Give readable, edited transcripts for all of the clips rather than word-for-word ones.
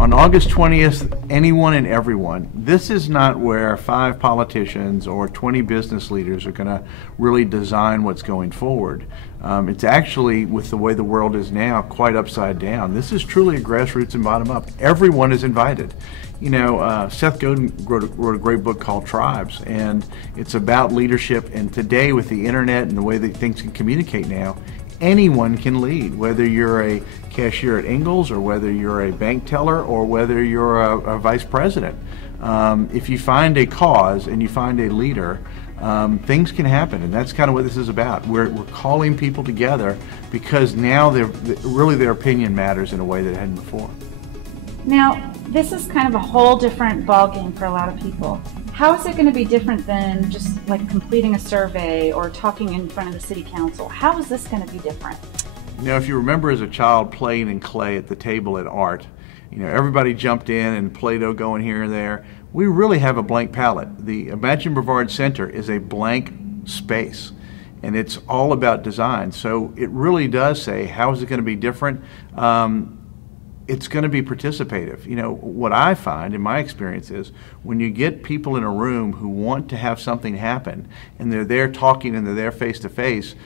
On August 20th, anyone and everyone. This is not where 5 politicians or 20 business leaders are going to really design what's going forward. It's actually, with the way the world is now, quite upside down. This is truly a grassroots and bottom up. Everyone is invited. You know, Seth Godin wrote a great book called Tribes, and it's about leadership. And today, with the internet and the way that things can communicate now, anyone can lead, whether you're a cashier at Ingalls or whether you're a bank teller or whether you're a vice president. If you find a cause and you find a leader, things can happen, and that's kind of what this is about. We're calling people together because now really their opinion matters in a way that it hadn't before. Now, this is kind of a whole different ballgame for a lot of people. How is it going to be different than just like completing a survey or talking in front of the city council? How is this going to be different? You know, if you remember as a child playing in clay at the table at art, you know, everybody jumped in and Play-Doh going here and there. We really have a blank palette. The Imagine Brevard Center is a blank space, and it's all about design. So it really does say, how is it going to be different? It's going to be participative. You know, what I find in my experience is when you get people in a room who want to have something happen and they're there talking and they're there face to face,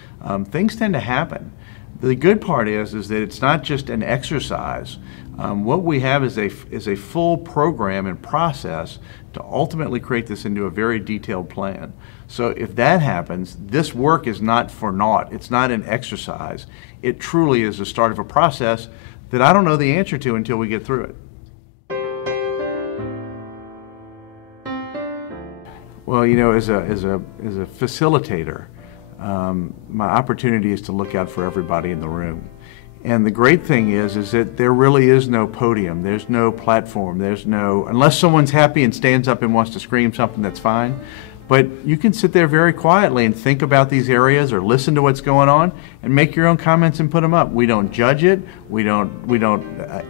things tend to happen. The good part is that it's not just an exercise. What we have is a full program and process to ultimately create this into a very detailed plan. So if that happens, this work is not for naught. It's not an exercise. It truly is the start of a process that I don't know the answer to until we get through it. Well, you know, as a facilitator, my opportunity is to look out for everybody in the room. And the great thing is that there really is no podium, there's no platform, there's no, unless someone's happy and stands up and wants to scream something, that's fine. But you can sit there very quietly and think about these areas or listen to what's going on and make your own comments and put them up. We don't judge it, we don't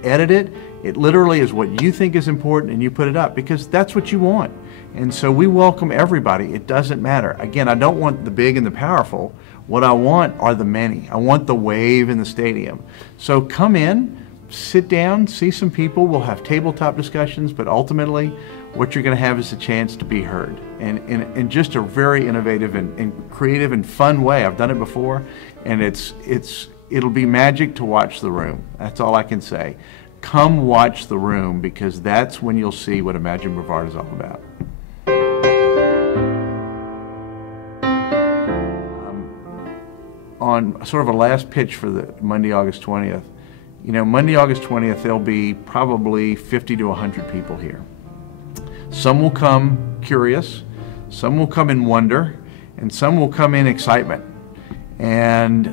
edit it. It literally is what you think is important and you put it up because that's what you want. And so we welcome everybody. It doesn't matter. Again, I don't want the big and the powerful. What I want are the many. I want the wave in the stadium. So come in, sit down, see some people. We'll have tabletop discussions, but ultimately what you're going to have is a chance to be heard. And in just a very innovative and creative and fun way. I've done it before, and it'll be magic to watch the room. That's all I can say. Come watch the room, because that's when you'll see what Imagine Brevard is all about. On sort of a last pitch for the Monday, August 20th, you know, Monday, August 20th, there'll be probably 50 to 100 people here. Some will come curious, some will come in wonder, and some will come in excitement. And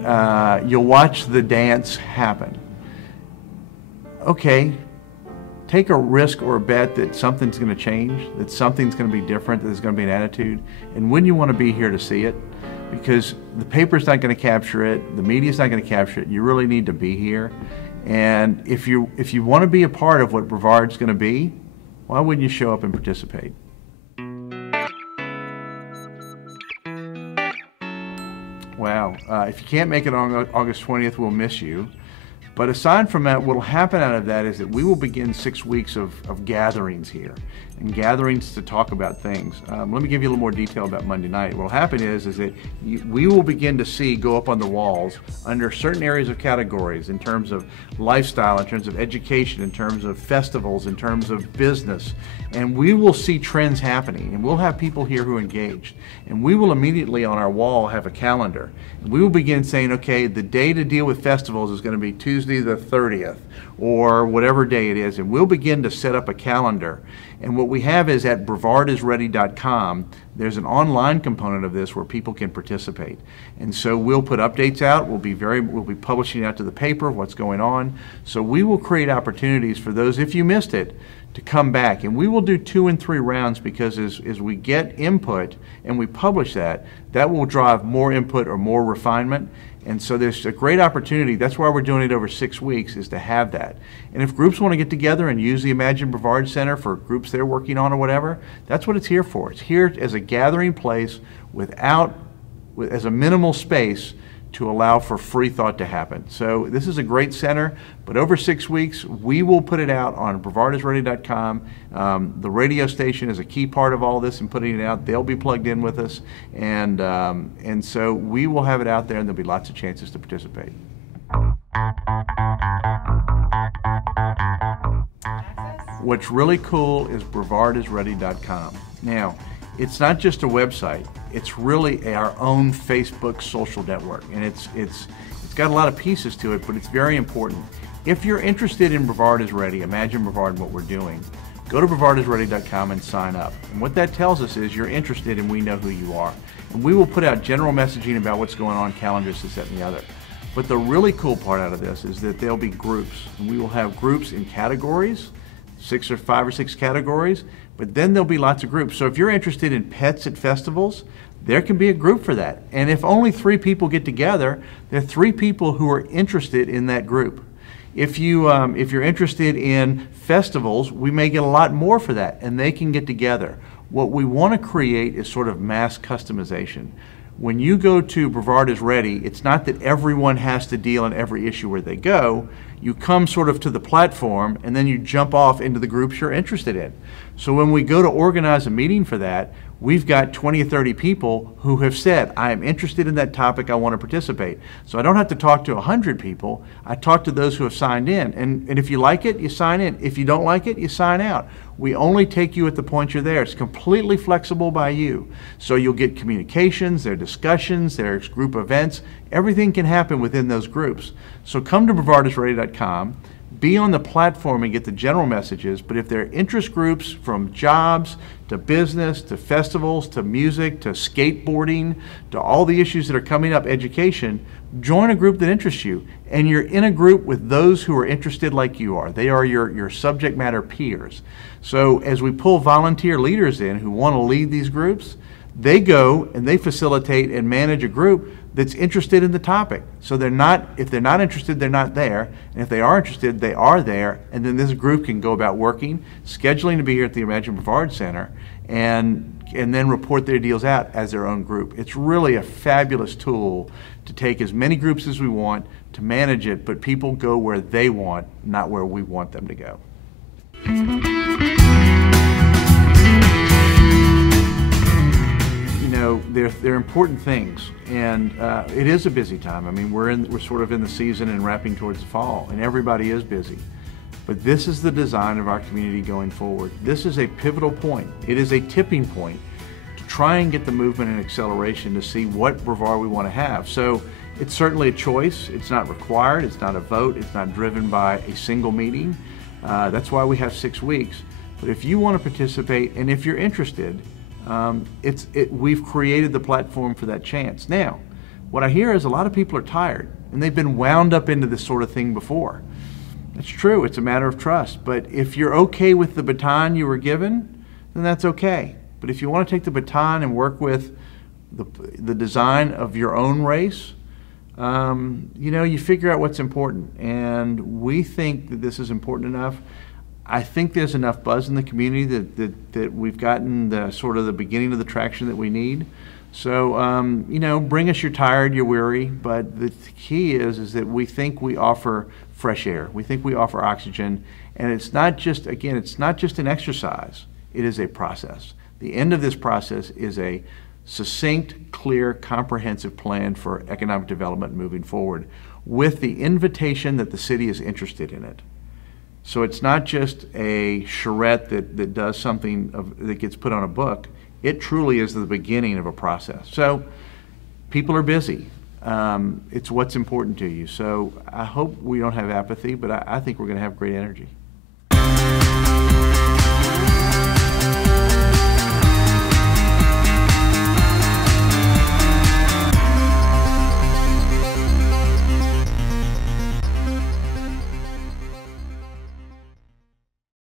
you'll watch the dance happen. Okay, take a risk or a bet that something's going to change, that something's going to be different, that there's going to be an attitude. And wouldn't you want to be here to see it? Because the paper's not going to capture it, the media's not going to capture it. You really need to be here. And if you want to be a part of what Brevard's going to be, why wouldn't you show up and participate? Wow, if you can't make it on August 20th, we'll miss you. But aside from that, what will happen out of that is that we will begin 6 weeks of gatherings here, and gatherings to talk about things. Let me give you a little more detail about Monday night. What will happen is that we will begin to see go up on the walls under certain areas of categories in terms of lifestyle, in terms of education, in terms of festivals, in terms of business. And we will see trends happening, and we'll have people here who are engaged. And we will immediately on our wall have a calendar. And we will begin saying, okay, the day to deal with festivals is going to be Tuesday the 30th, or whatever day it is, and we'll begin to set up a calendar. And what we have is at brevardisready.com, there's an online component of this where people can participate. And so we'll put updates out, we'll be publishing out to the paper what's going on. So we will create opportunities for those, if you missed it, to come back. And we will do 2 and 3 rounds, because as we get input and we publish that will drive more input or more refinement. And so there's a great opportunity. That's why we're doing it over 6 weeks, is to have that. And if groups want to get together and use the Imagine Brevard Center for groups they're working on or whatever, that's what it's here for. It's here as a gathering place as a minimal space to allow for free thought to happen. So this is a great center, but over 6 weeks, we will put it out on brevardisready.com. The radio station is a key part of all this and putting it out. They'll be plugged in with us, and so we will have it out there, and there'll be lots of chances to participate. What's really cool is brevardisready.com. Now, it's not just a website, it's really our own Facebook social network, and it's got a lot of pieces to it, but it's very important. If you're interested in Brevard is Ready, Imagine Brevard and what we're doing, go to brevardisready.com and sign up. And what that tells us is you're interested and we know who you are. And we will put out general messaging about what's going on, calendars, this, that, and the other. But the really cool part out of this is that there'll be groups, and we will have groups in categories, 5 or 6 categories, but then there'll be lots of groups. So if you're interested in pets at festivals, there can be a group for that. And if only 3 people get together, there are 3 people who are interested in that group. If you're interested in festivals, we may get a lot more for that, and they can get together. What we want to create is sort of mass customization. When you go to Brevard is Ready, it's not that everyone has to deal in every issue where they go. You come sort of to the platform, and then you jump off into the groups you're interested in. So when we go to organize a meeting for that, we've got 20 or 30 people who have said, I am interested in that topic, I want to participate. So I don't have to talk to 100 people, I talk to those who have signed in. And if you like it, you sign in. If you don't like it, you sign out. We only take you at the point you're there. It's completely flexible by you. So you'll get communications, there are discussions, there's group events. Everything can happen within those groups. So come to brevardisready.com, be on the platform and get the general messages, but if there are interest groups from jobs to business to festivals to music to skateboarding to all the issues that are coming up, education, join a group that interests you. And you're in a group with those who are interested like you are. They are your subject matter peers. So as we pull volunteer leaders in who want to lead these groups, they go and they facilitate and manage a group that's interested in the topic. So if they're not interested, they're not there. And if they are interested, they are there. And then this group can go about working, scheduling to be here at the Imagine Brevard Center, and then report their deals out as their own group. It's really a fabulous tool to take as many groups as we want, to manage it, but people go where they want, not where we want them to go. They're important things, and it is a busy time. I mean, we're sort of in the season and wrapping towards the fall, and everybody is busy. But this is the design of our community going forward. This is a pivotal point. It is a tipping point to try and get the movement and acceleration to see what Brevard we want to have. So it's certainly a choice. It's not required. It's not a vote. It's not driven by a single meeting. That's why we have 6 weeks. But if you want to participate, and if you're interested, we've created the platform for that chance. Now, what I hear is a lot of people are tired, and they've been wound up into this sort of thing before. That's true, it's a matter of trust, but if you're okay with the baton you were given, then that's okay. But if you want to take the baton and work with the design of your own race, you figure out what's important, and we think that this is important enough. I think there's enough buzz in the community that we've gotten the sort of the beginning of the traction that we need. So, bring us your tired, your weary, but the key is that we think we offer fresh air. We think we offer oxygen, and it's not just an exercise, it is a process. The end of this process is a succinct, clear, comprehensive plan for economic development moving forward with the invitation that the city is interested in it. So it's not just a charrette that does something that gets put on a book. It truly is the beginning of a process. So people are busy. It's what's important to you. So I hope we don't have apathy, but I think we're going to have great energy.